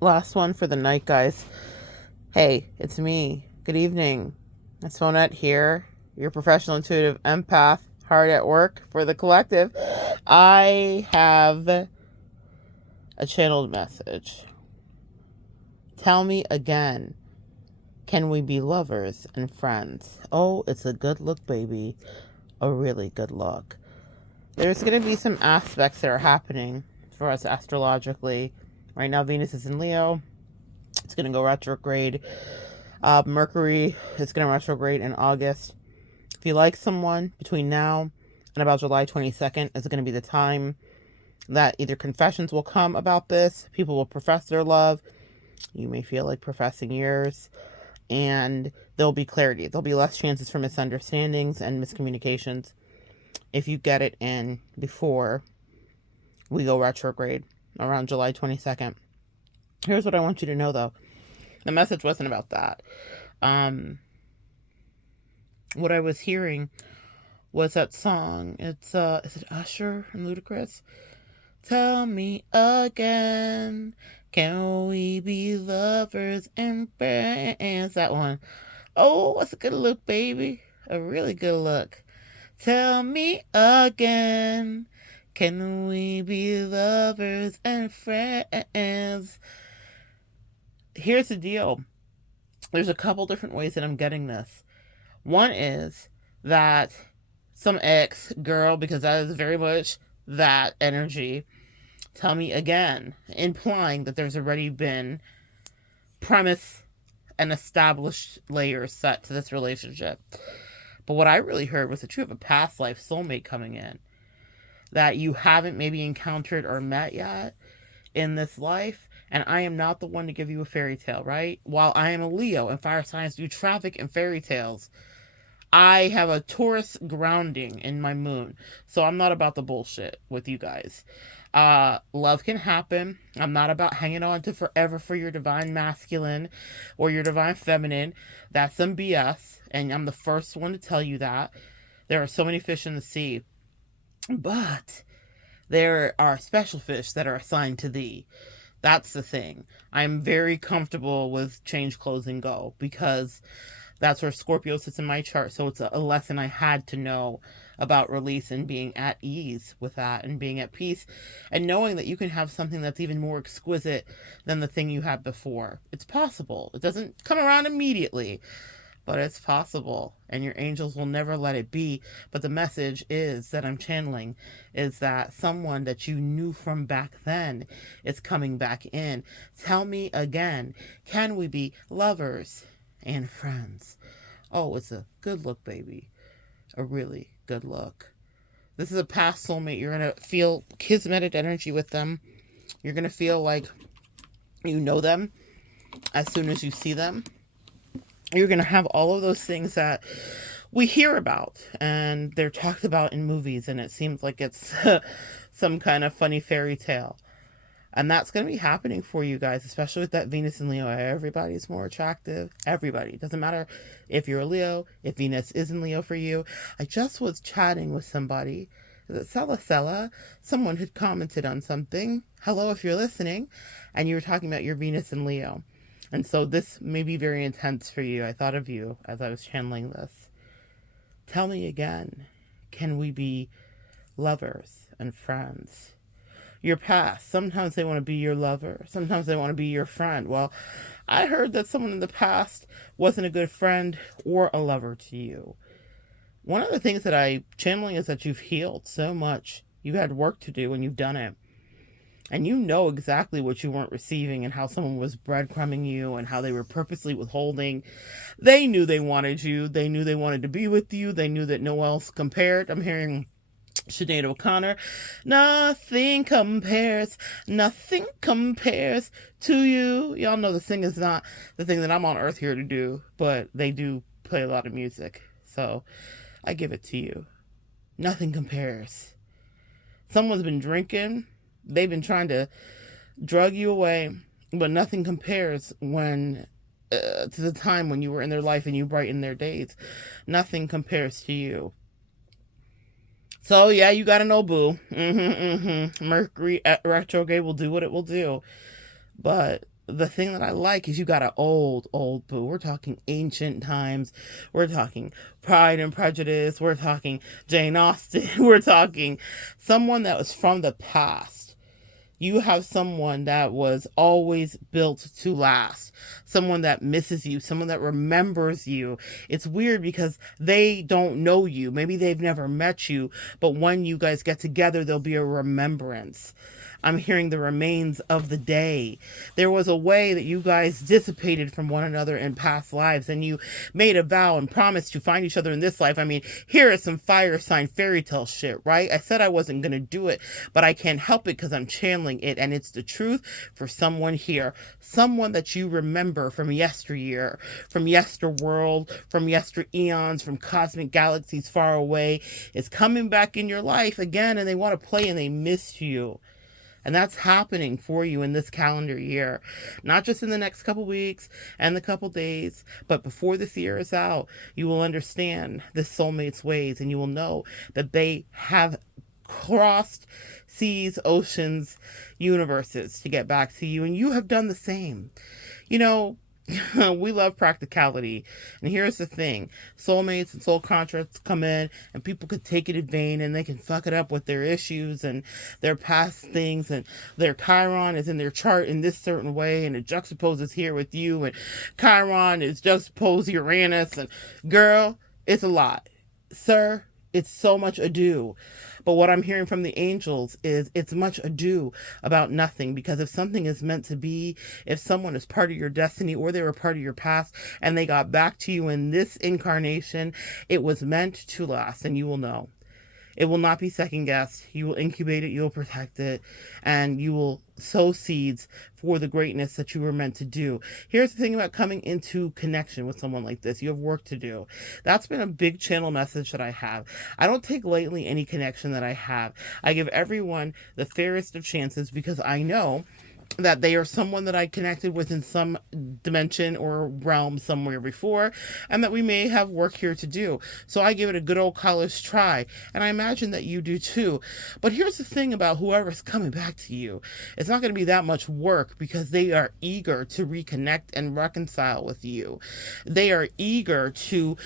Last one for the night, guys. Hey, it's me. Good evening. It's Fonette here, your professional intuitive empath, hard at work for the collective. I have a channeled message. Tell me again, can we be lovers and friends? Oh, it's a good look, baby. A really good look. There's going to be some aspects that are happening for us astrologically. Right now, Venus is in Leo. It's going to go retrograde. Mercury is going to retrograde in August. If you like someone between now and about July 22nd, is going to be the time that either confessions will come about this, people will profess their love, you may feel like professing yours, and there'll be clarity. There'll be less chances for misunderstandings and miscommunications if you get it in before we go retrograde around July 22nd. Here's what I want you to know, though. The message wasn't about that. What I was hearing was that song. It's is it Usher and Ludacris? Tell me again, can we be lovers and friends? That one. Oh, what's a good look, baby? A really good look. Tell me again, can we be lovers and friends? Here's the deal. There's a couple different ways that I'm getting this. One is that some ex girl, because that is very much that energy, tell me again, implying that there's already been premise and established layers set to this relationship. But what I really heard was that you have a past life soulmate coming in that you haven't maybe encountered or met yet in this life. And I am not the one to give you a fairy tale, right? While I am a Leo and fire signs do traffic in fairy tales, I have a Taurus grounding in my moon. So I'm not about the bullshit with you guys. Love can happen. I'm not about hanging on to forever for your divine masculine or your divine feminine. That's some BS. And I'm the first one to tell you that. There are so many fish in the sea. But there are special fish that are assigned to thee. That's the thing. I'm very comfortable with change, close, and go because that's where Scorpio sits in my chart. So it's a lesson I had to know about release and being at ease with that and being at peace and knowing that you can have something that's even more exquisite than the thing you had before. It's possible. It doesn't come around immediately, but it's possible, and your angels will never let it be. But the message is that I'm channeling is that someone that you knew from back then is coming back in. Tell me again, can we be lovers and friends? Oh, it's a good look, baby. A really good look. This is a past soulmate. You're going to feel kismeted energy with them. You're going to feel like you know them as soon as you see them. You're going to have all of those things that we hear about and they're talked about in movies, and it seems like it's some kind of funny fairy tale. And that's going to be happening for you guys, especially with that Venus and Leo. Everybody's more attractive. Everybody. It doesn't matter if you're a Leo, if Venus is in Leo for you. I just was chatting with somebody. Is it Sella? Someone had commented on something. Hello, if you're listening. And you were talking about your Venus and Leo. And so this may be very intense for you. I thought of you as I was channeling this. Tell me again, can we be lovers and friends? Your past, sometimes they want to be your lover. Sometimes they want to be your friend. Well, I heard that someone in the past wasn't a good friend or a lover to you. One of the things that I'm channeling is that you've healed so much. You had work to do and you've done it. And you know exactly what you weren't receiving and how someone was breadcrumbing you and how they were purposely withholding. They knew they wanted you. They knew they wanted to be with you. They knew that no one else compared. I'm hearing Sinead O'Connor. Nothing compares to you. Y'all know the sing is not the thing that I'm on earth here to do, but they do play a lot of music. So I give it to you. Nothing compares. Someone's been drinking. They've been trying to drug you away, but nothing compares when to the time when you were in their life and you brightened their days. Nothing compares to you. So yeah, you gotta know, boo. Mercury at retrograde will do what it will do, but the thing that I like is you got an old boo. We're talking ancient times. We're talking Pride and Prejudice. We're talking Jane Austen. We're talking someone that was from the past. You have someone that was always built to last, someone that misses you, someone that remembers you. It's weird because they don't know you. Maybe they've never met you, but when you guys get together, there'll be a remembrance. I'm hearing the remains of the day. There was a way that you guys dissipated from one another in past lives, and you made a vow and promised to find each other in this life. I mean, here is some fire sign fairy tale shit, right? I said I wasn't going to do it, but I can't help it because I'm channeling it, and it's the truth for someone here. Someone that you remember from yesteryear, from yesterworld, from yester eons, from cosmic galaxies far away, is coming back in your life again, and they want to play and they miss you. And that's happening for you in this calendar year. Not just in the next couple weeks and the couple days, but before this year is out, you will understand the soulmate's ways, and you will know that they have crossed seas, oceans, universes to get back to you, and you have done the same. You know, we love practicality. And here's the thing. Soulmates and soul contracts come in and people could take it in vain and they can fuck it up with their issues and their past things, and their Chiron is in their chart in this certain way and it juxtaposes here with you, and Chiron is juxtaposed Uranus, and girl, it's a lot. Sir, it's so much ado. But what I'm hearing from the angels is it's much ado about nothing, because if something is meant to be, if someone is part of your destiny or they were part of your past and they got back to you in this incarnation, it was meant to last, and you will know. It will not be second guessed. You will incubate it, you will protect it, and you will sow seeds for the greatness that you were meant to do. Here's the thing about coming into connection with someone like this. You have work to do. That's been a big channel message that I have. I don't take lightly any connection that I have. I give everyone the fairest of chances because I know that they are someone that I connected with in some dimension or realm somewhere before, and that we may have work here to do. So I give it a good old college try, and I imagine that you do too. But here's the thing about whoever's coming back to you. It's not going to be that much work because they are eager to reconnect and reconcile with you. They are eager to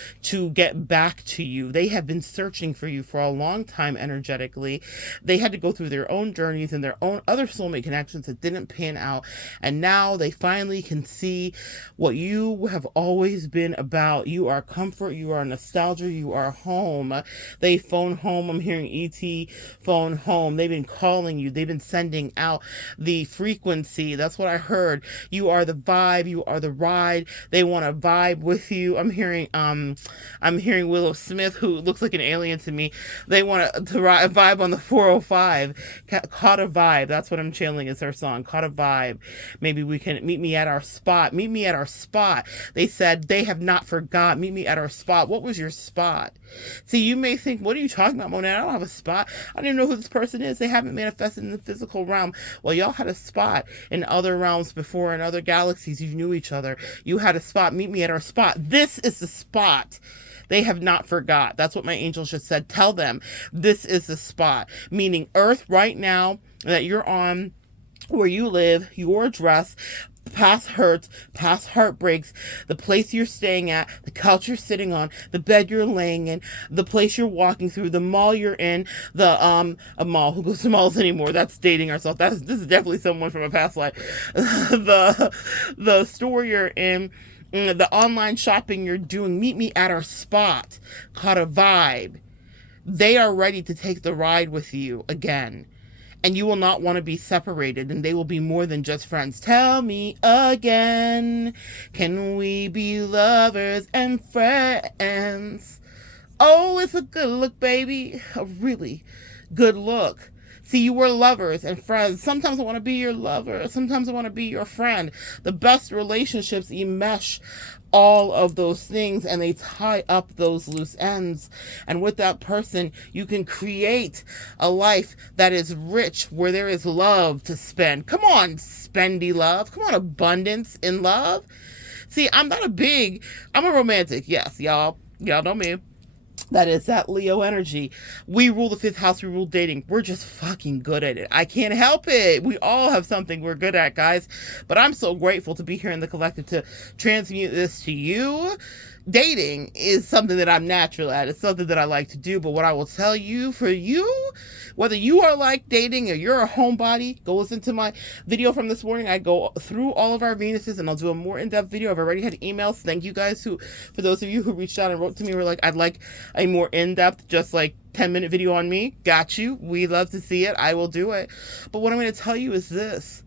get back to you. They have been searching for you for a long time energetically. They had to go through their own journeys and their own other soulmate connections that didn't pan out, and now they finally can see what you have always been about. You are comfort, you are nostalgia, you are home. They phone home. I'm hearing ET phone home. They've been calling you, they've been sending out the frequency. That's what I heard. You are the vibe, you are the ride. They want to vibe with you. I'm hearing Willow Smith, who looks like an alien to me. They want to vibe on the 405. Caught a vibe. That's what I'm channeling is her song. Caught a vibe. Maybe we can meet me at our spot. Meet me at our spot. They said they have not forgot. Meet me at our spot. What was your spot? See, you may think, what are you talking about, Monet? I don't have a spot. I don't even know who this person is. They haven't manifested in the physical realm. Well, y'all had a spot in other realms before, in other galaxies. You knew each other. You had a spot. Meet me at our spot. This is the spot. They have not forgot. That's what my angels just said. Tell them this is the spot. Meaning Earth right now that you're on, where you live, your address, past hurts, past heartbreaks, the place you're staying at, the couch you're sitting on, the bed you're laying in, the place you're walking through, the mall you're in, a mall. Who goes to malls anymore? That's dating ourselves. This is definitely someone from a past life. the store you're in, the online shopping you're doing. Meet me at our spot. Caught a vibe. They are ready to take the ride with you again. And you will not want to be separated, and they will be more than just friends. Tell me again, can we be lovers and friends? Oh, it's a good look, baby. A really good look. See, you were lovers and friends. Sometimes I want to be your lover. Sometimes I want to be your friend. The best relationships enmesh all of those things, and they tie up those loose ends. And with that person, you can create a life that is rich, where there is love to spend. Come on, spendy love. Come on, abundance in love. See, I'm a romantic. Yes, y'all know me. That is that Leo energy. We rule the fifth house, we rule dating. We're just fucking good at it. I can't help it. We all have something we're good at, guys. But I'm so grateful to be here in the collective to transmute this to you. Dating is something that I'm natural at. It's something that I like to do. But what I will tell you, for you, whether you are like dating or you're a homebody, go listen to my video from this morning. I go through all of our Venuses and I'll do a more in-depth video. I've already had emails. Thank you guys for those of you who reached out and wrote to me, were like, I'd like a more in-depth, just like 10-minute video on me. Got you. We love to see it. I will do it. But what I'm going to tell you is this.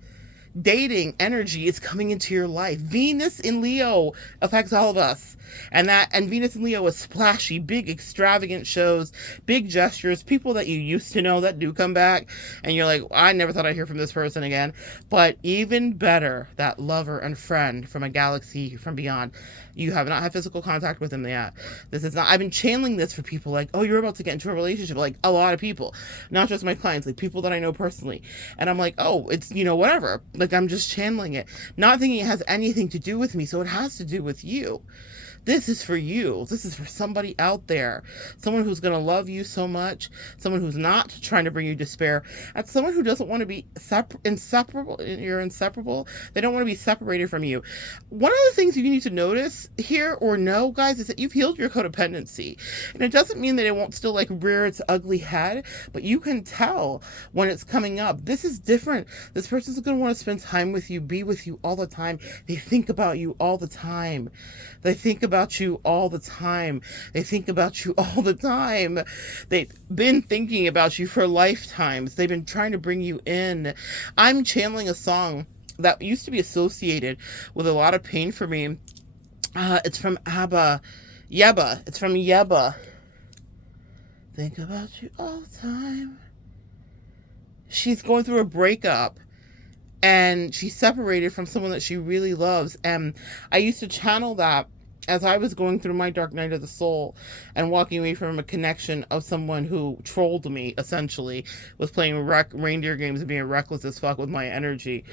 Dating energy is coming into your life. Venus in Leo affects all of us. And Venus in Leo is splashy, big, extravagant shows, big gestures, people that you used to know that do come back. And you're like, I never thought I'd hear from this person again. But even better, that lover and friend from a galaxy from beyond. You have not had physical contact with them yet. This is not, I've been channeling this for people like, oh, you're about to get into a relationship. Like a lot of people, not just my clients, like people that I know personally. And I'm like, oh, it's, whatever. Like I'm just channeling it, not thinking it has anything to do with me. So it has to do with you. This is for you. This is for somebody out there. Someone who's going to love you so much. Someone who's not trying to bring you despair. And someone who doesn't want to be inseparable. You're inseparable. They don't want to be separated from you. One of the things you need to notice here or know, guys, is that you've healed your codependency. And it doesn't mean that it won't still like rear its ugly head, but you can tell when it's coming up. This is different. This person's going to want to spend time with you, be with you all the time. They think about you all the time. They think about you all the time. They think about you all the time. They've been thinking about you for lifetimes. They've been trying to bring you in. I'm channeling a song that used to be associated with a lot of pain for me. It's from ABBA. Yebba. It's from Yebba. Think about you all the time. She's going through a breakup. And she's separated from someone that she really loves. And I used to channel that as I was going through my dark night of the soul and walking away from a connection of someone who trolled me, essentially, was playing reindeer games and being reckless as fuck with my energy.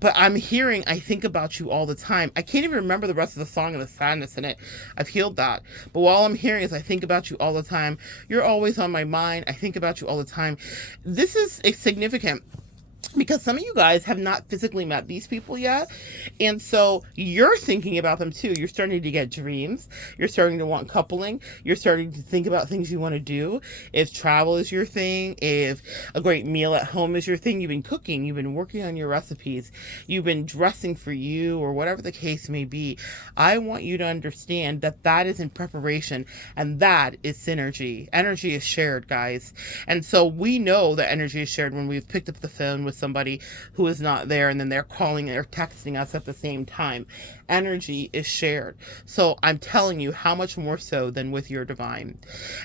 But I'm hearing, I think about you all the time. I can't even remember the rest of the song and the sadness in it. I've healed that. But all I'm hearing is I think about you all the time. You're always on my mind. I think about you all the time. This is significant because some of you guys have not physically met these people yet. And so you're thinking about them too. You're starting to get dreams. You're starting to want coupling. You're starting to think about things you want to do. If travel is your thing, if a great meal at home is your thing, you've been cooking, you've been working on your recipes, you've been dressing for you, or whatever the case may be. I want you to understand that that is in preparation, and that is synergy. Energy is shared, guys. And so we know that energy is shared when we've picked up the phone with somebody who is not there, and then they're calling or texting us at the same time. Energy is shared. So I'm telling you, how much more so than with your divine.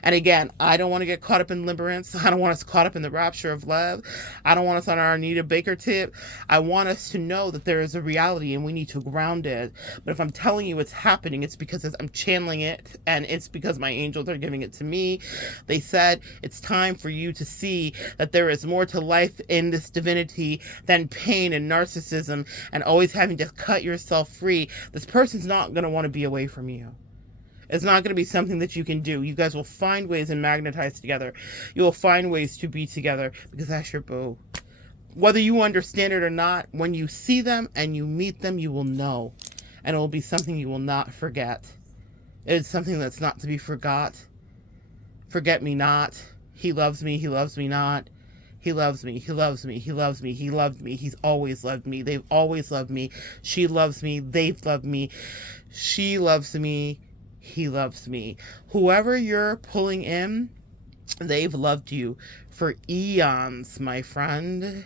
And again, I don't want to get caught up in limerence. I don't want us caught up in the rapture of love. I don't want us on our Anita Baker tip. I want us to know that there is a reality and we need to ground it. But if I'm telling you it's happening, it's because I'm channeling it, and it's because my angels are giving it to me. They said it's time for you to see that there is more to life in this divinity than pain and narcissism and always having to cut yourself free. This person's not going to want to be away from you. It's not going to be something that you can do. You guys will find ways and magnetize together. You will find ways to be together because that's your boo. Whether you understand it or not, when you see them and you meet them, you will know. And it will be something you will not forget. It's something that's not to be forgot. Forget me not. He loves me. He loves me not. He loves me. He loves me. He loves me. He loved me. He's always loved me. They've always loved me. She loves me. They've loved me. She loves me. He loves me. Whoever you're pulling in, they've loved you for eons, my friend.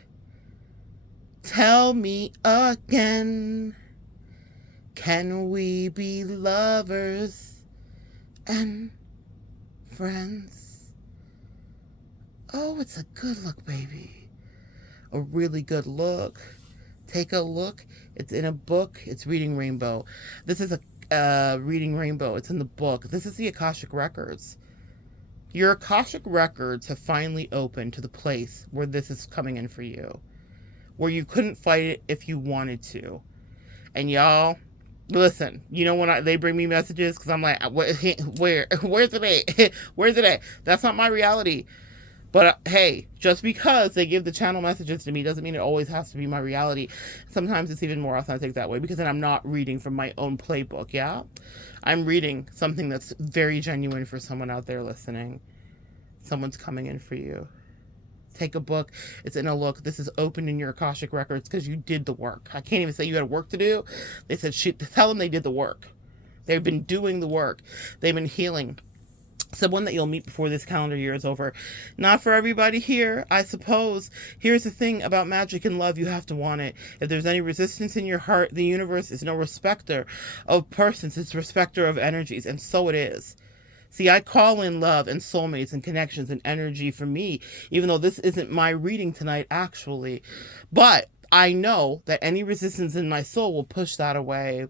Tell me again, can we be lovers and friends? Oh, it's a good look, baby. A really good look. Take a look. It's in a book. It's Reading Rainbow. This is a Reading Rainbow. It's in the book. This is the Akashic Records. Your Akashic Records have finally opened to the place where this is coming in for you. Where you couldn't fight it if you wanted to. And y'all, Listen, you know when they bring me messages because I'm like, where's it at? Where's it at? That's not my reality. But hey, just because they give the channel messages to me doesn't mean it always has to be my reality. Sometimes it's even more authentic that way because then I'm not reading from my own playbook, yeah? I'm reading something that's very genuine for someone out there listening. Someone's coming in for you. Take a book. It's in a look. This is open in your Akashic records because you did the work. I can't even say you had work to do. They said, tell them they did the work. They've been doing the work. They've been healing. Someone that you'll meet before this calendar year is over. Not for everybody here, I suppose. Here's the thing about magic and love. You have to want it. If there's any resistance in your heart, the universe is no respecter of persons. It's respecter of energies. And so it is. See, I call in love and soulmates and connections and energy for me, even though this isn't my reading tonight, actually. But I know that any resistance in my soul will push that away.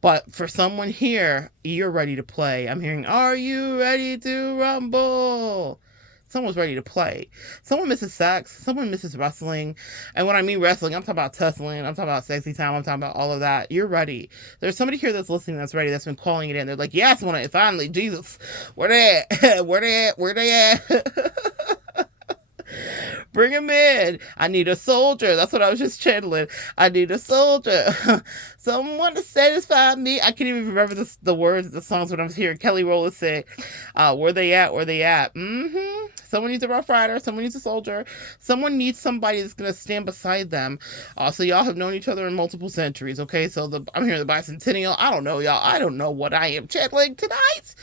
But for someone here, you're ready to play. I'm hearing, are you ready to rumble? Someone's ready to play. Someone misses sex. Someone misses wrestling. And when I mean wrestling, I'm talking about tussling. I'm talking about sexy time. I'm talking about all of that. You're ready. There's somebody here that's listening that's ready, that's been calling it in. They're like, yes, when I finally, Jesus, where they at? Where they at? Where they at? Bring him in. I need a soldier. That's what I was just channeling. I need a soldier. Someone to satisfy me. I can't even remember the words of the songs when I was hearing Kelly Rowland say, where they at? Where they at? Someone needs a Rough Rider. Someone needs a soldier. Someone needs somebody that's going to stand beside them. So y'all have known each other in multiple centuries, okay? So I'm hearing the bicentennial. I don't know, y'all. I don't know what I am channeling tonight.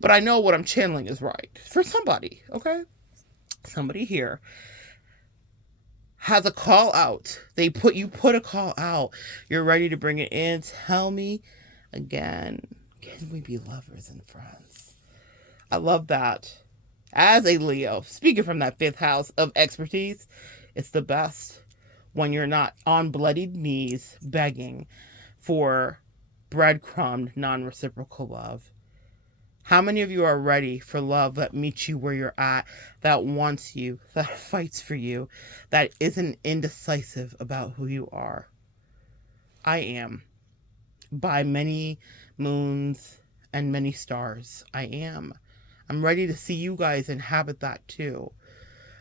But I know what I'm channeling is right. For somebody, okay? Somebody here has a call out. You put a call out. You're ready to bring it in. Tell me again, can we be lovers and friends? I love that. As a Leo, speaking from that 5th house of expertise, it's the best when you're not on bloodied knees begging for breadcrumbed, non-reciprocal love. How many of you are ready for love that meets you where you're at, that wants you, that fights for you, that isn't indecisive about who you are? I am. By many moons and many stars, I am. I'm ready to see you guys inhabit that too.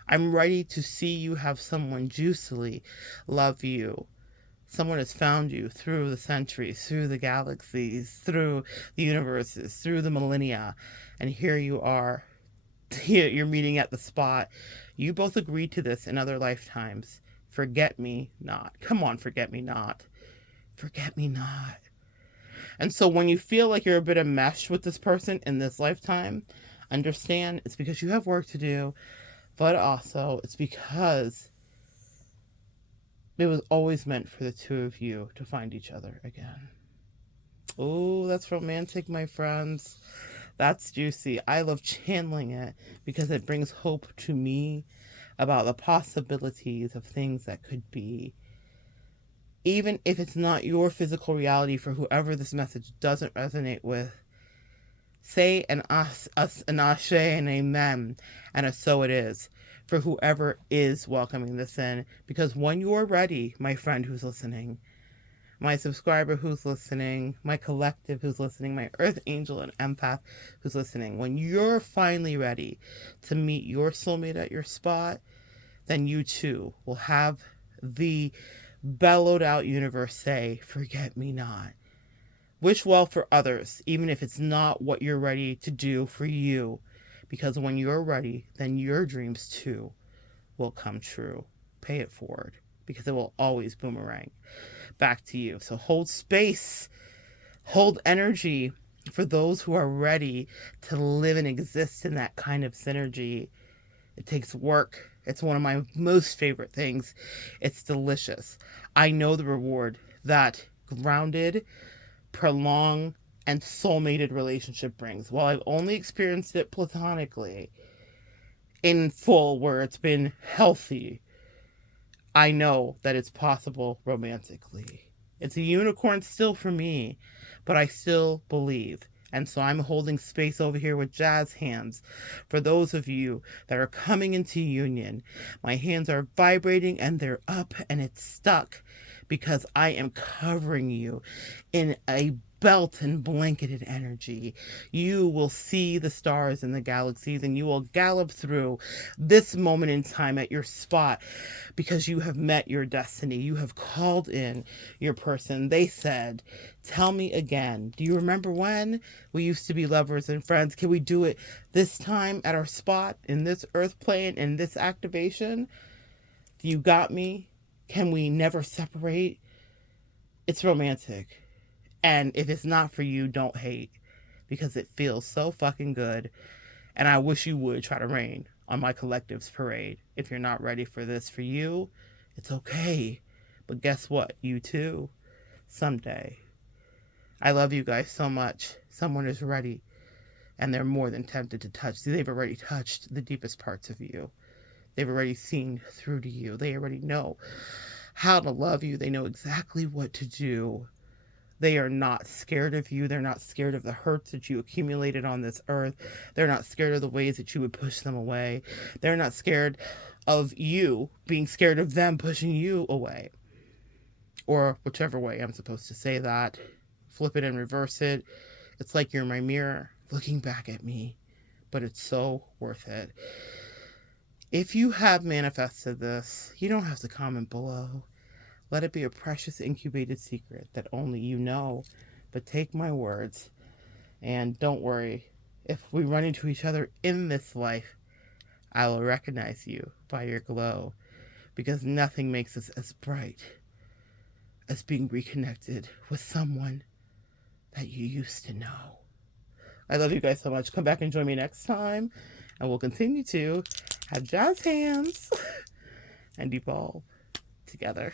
I'm ready to see you have someone juicily love you. Someone has found you through the centuries, through the galaxies, through the universes, through the millennia. And here you are. You're meeting at the spot. You both agreed to this in other lifetimes. Forget me not. Come on, forget me not. Forget me not. And so when you feel like you're a bit enmeshed with this person in this lifetime, understand it's because you have work to do, but also it's because it was always meant for the two of you to find each other again. Oh, that's romantic, my friends. That's juicy. I love channeling it because it brings hope to me about the possibilities of things that could be. Even if it's not your physical reality, for whoever this message doesn't resonate with, say an ashe and amen, and a so it is, for whoever is welcoming this in. Because when you're ready, my friend who's listening, my subscriber who's listening, my collective who's listening, my earth angel and empath who's listening, when you're finally ready to meet your soulmate at your spot, then you too will have the bellowed out universe say, forget me not. Wish well for others, even if it's not what you're ready to do for you. Because when you're ready, then your dreams too will come true. Pay it forward, because it will always boomerang back to you. So hold space, hold energy for those who are ready to live and exist in that kind of synergy. It takes work. It's one of my most favorite things. It's delicious. I know the reward that grounded, prolonged, and soulmated relationship brings. While I've only experienced it platonically, in full, where it's been healthy, I know that it's possible romantically. It's a unicorn still for me, but I still believe. And so I'm holding space over here with jazz hands for those of you that are coming into union. My hands are vibrating and they're up and it's stuck because I am covering you in a belt and blanketed energy. You will see the stars and the galaxies, and you will gallop through this moment in time at your spot because you have met your destiny. You have called in your person. They said, tell me again. Do you remember when we used to be lovers and friends? Can we do it this time at our spot in this earth plane, in this activation? You got me? Can we never separate? It's romantic. And if it's not for you, don't hate, because it feels so fucking good. And I wish you would try to rain on my collective's parade. If you're not ready for this for you, it's okay. But guess what? You too. Someday. I love you guys so much. Someone is ready, and they're more than tempted to touch. See, they've already touched the deepest parts of you. They've already seen through to you. They already know how to love you. They know exactly what to do. They are not scared of you. They're not scared of the hurts that you accumulated on this earth. They're not scared of the ways that you would push them away. They're not scared of you being scared of them pushing you away. Or whichever way I'm supposed to say that. Flip it and reverse it. It's like you're my mirror looking back at me. But it's so worth it. If you have manifested this, you don't have to comment below. Let it be a precious incubated secret that only you know. But take my words, and don't worry. If we run into each other in this life, I will recognize you by your glow, because nothing makes us as bright as being reconnected with someone that you used to know. I love you guys so much. Come back and join me next time, and we'll continue to have jazz hands and evolve together.